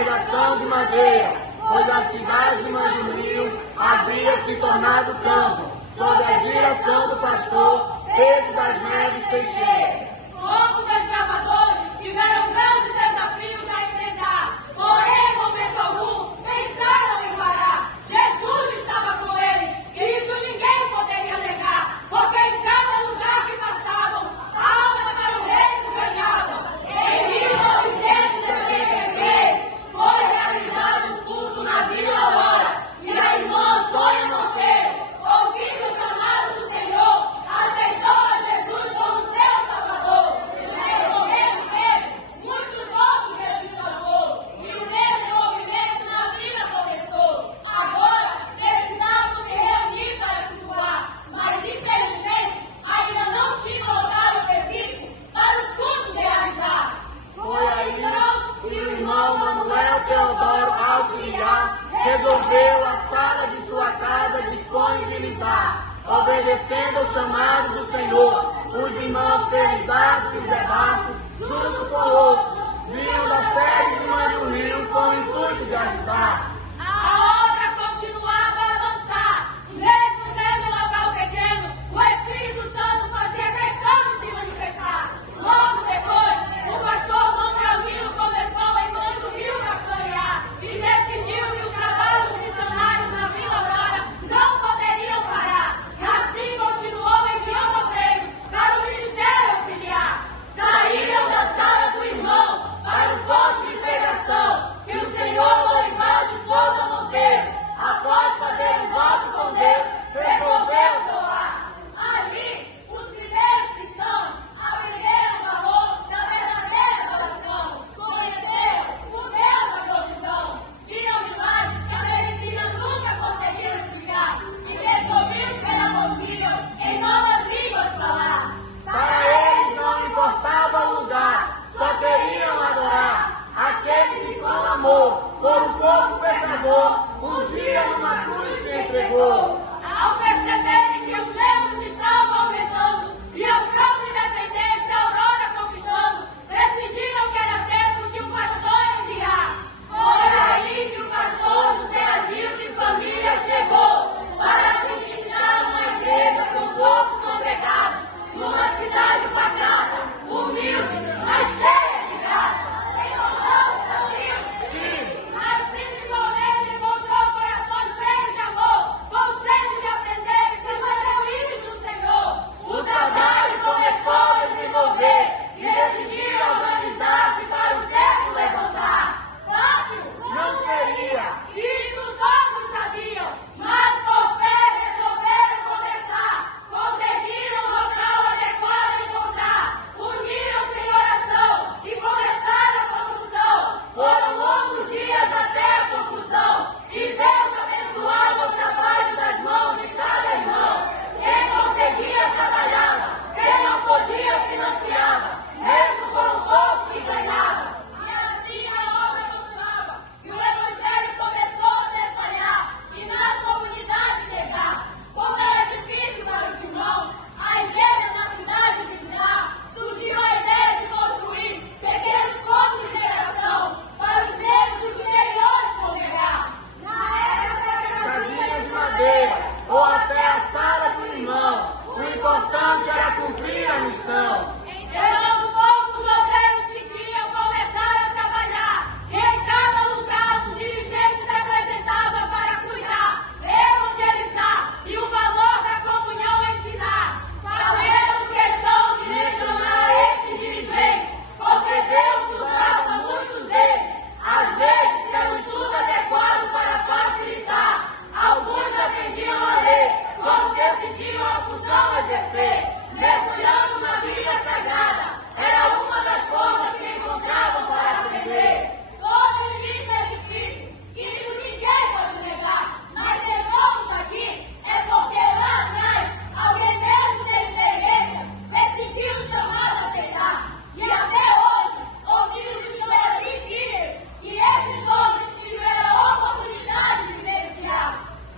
pregação de madeira, pois a cidade de Mandurinho havia se tornado campo, sob a direção do pastor Pedro das Neves Teixeira. Como desbravadores, tiveram grandes desafios a enfrentar, porém, em momento algum, pensaram em parar. Jesus estava com eles, e isso ninguém poderia negar, porque em cada lugar que passavam, almas para o reino ganhavam. Em 1966, foi realizado um culto na Vila Aurora, e a irmã Antônia Monteiro, ouvindo o chamado do Senhor, aceitou a Jesus como seu Salvador. Recorrendo dele, muitos outros Jesus salvou, e o mesmo movimento na vida começou. Agora, precisavam se reunir para cultuar, mas infelizmente ainda não tinha local específico para os cultos realizar. Foi aí que o irmão Manuel Teodoro Auxiliar resolveu a sala de sua casa disponibilizar. Obedecendo ao chamado do Senhor, os irmãos Felizardo e Zé Bastos, junto com outros, vinham da sede de Mandurinho com o intuito de ajudar. A obra continuava a avançar, mesmo sendo um local pequeno, o Espírito Santo fazia questão de se manifestar. Logo depois, o pastor Dom Claudino começou em Mandurinho pastorear e decidiu que os trabalhos missionários na Vila Aurora não poderiam parar. E assim continuou enviando obreiros para o ministério auxiliar. Saíram da sala do irmão para o ponto de pregação, que o senhor Lorivaldo Souza Monteiro, após fazer um voto com Deus, resolveu doar. Ali, os primeiros cristãos aprenderam o valor da verdadeira oração, conheceram o Deus da provisão, viram milagres que a medicina nunca conseguiu explicar e descobriram que era possível em novas línguas falar. Para eles não importava o lugar, só queriam adorar aquele que com amor por um povo pecador um dia numa cruz se entregou. Ao perceberem que os membros estavam aumentando e a própria independência a Aurora conquistando, decidiram que era tempo de um pastor enviar. Foi aí que o pastor José Adilto e família chegou para conquistar uma igreja com poucos congregados, numa cidade pacata, humilde, mas cheia de graça. Encontrou desafios, mas principalmente encontrou corações cheios de amor, com sede de aprender e fazer o ídolo do Senhor. O trabalho começou a desenvolver e decidiram organizar-se para o templo levantar. Fácil? Não seria. Isso todos sabiam, mas por fé resolveram começar. Conseguiram um local adequado a encontrar, uniram-se em oração e começaram a construção. Foram longos dias até a conclusão E Deus abençoava o trabalho das mãos de cada irmão. Quem conseguia trabalhava, quem não podia financiava, mesmo com o pouco que ganhava. E assim a obra avançava, e o Evangelho começou a se espalhar e nas comunidades chegar. Como era difícil para os irmãos, a igreja na cidade visitar, surgiu a ideia de construir pequenos corpos de pregação para os membros superiores congregar. Na época era casinha de madeira ou até a sala do irmão. O importante era cumprir a missão. Eram os poucos obreiros que tinham começado a trabalhar, e em cada lugar um dirigente se apresentava para cuidar, evangelizar e o valor da comunhão ensinar. Fazemos questão de mencionar esses dirigentes, porque Deus usava muitos deles, às vezes sem um estudo adequado para facilitar. Alguns aprendiam a ler, como decidiam a função a exercer, mergulhando na Bíblia Sagrada. Era uma das formas que encontravam para aprender. Todo início é difícil, isso ninguém pode negar, mas se estamos aqui é porque lá atrás alguém mesmo sem experiência decidiu o chamado a aceitar. E até hoje ouvimos histórias incríveis que esses homens tiveram a oportunidade de vivenciar.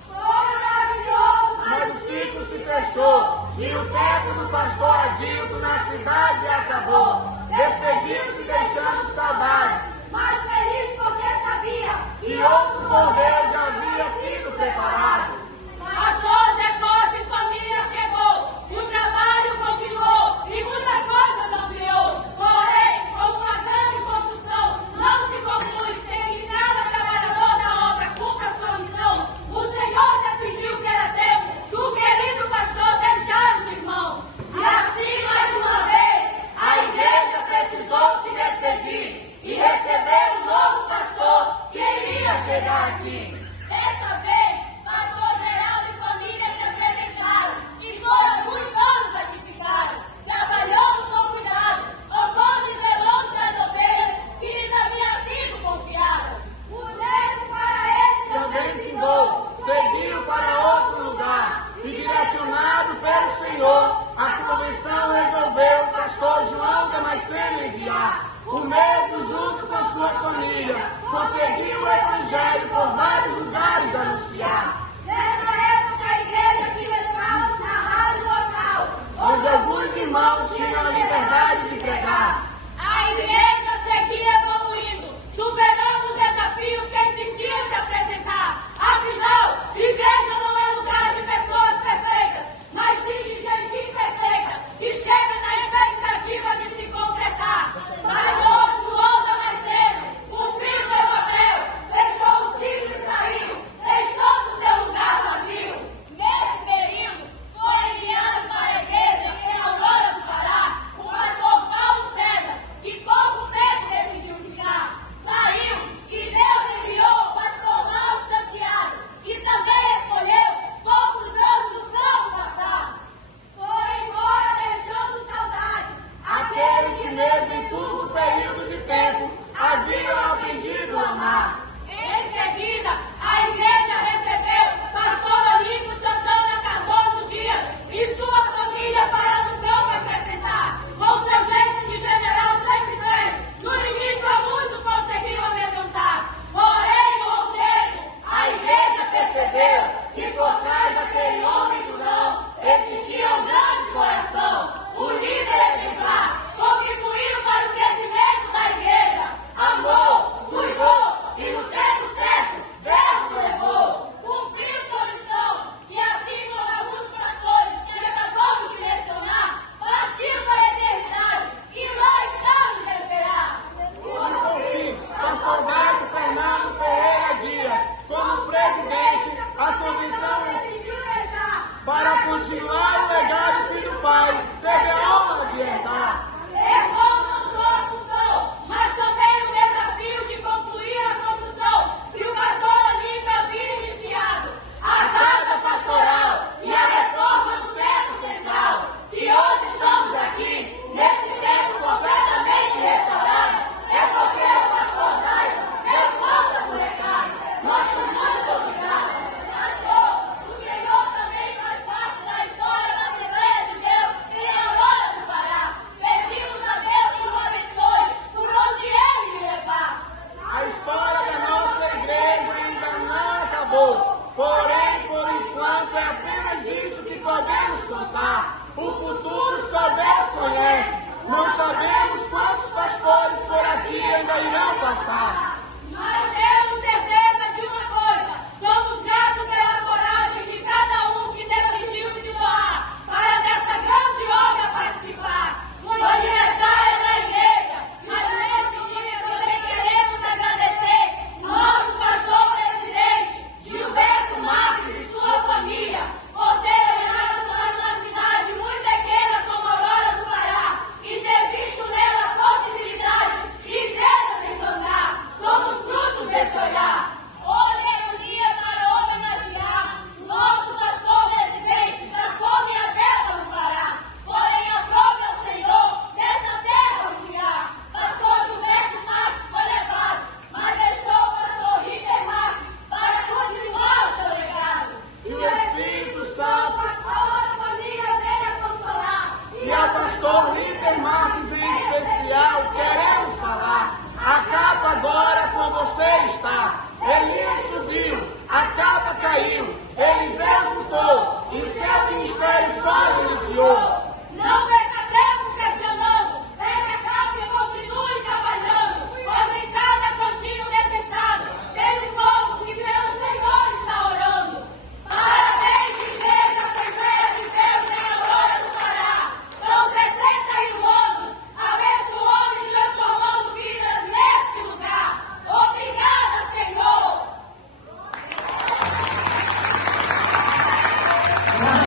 Foi maravilhoso, Mas o ciclo se fechou e o tempo do pastor Adilto na cidade acabou. Despediu-se deixando saudade. mas feliz porque sabia e outro por Deus já havia sido preparado. Pastor Zé Costa e família chegou, o trabalho continuou e muitas coisas ampliou. Porém, como uma grande construção não se conclui sem que cada trabalhador da obra cumpra a sua missão, o Senhor decidiu que era tempo do querido pastor deixar os irmãos. E assim, mais uma vez, a igreja precisou se despedir e receber um novo pastor que iria chegar aqui. Desta vez, pastor Geraldo e família se apresentaram e por alguns anos aqui ficaram, trabalhando com cuidado, amando e zelando das ovelhas que lhes haviam sido confiadas. O tempo para eles Também findou, seguiu para outro lugar e direcionado pelo Senhor, a convenção resolveu o pastor João Damasceno enviar. O mesmo, junto com sua família, conseguiu o evangelho por vários lugares anunciar.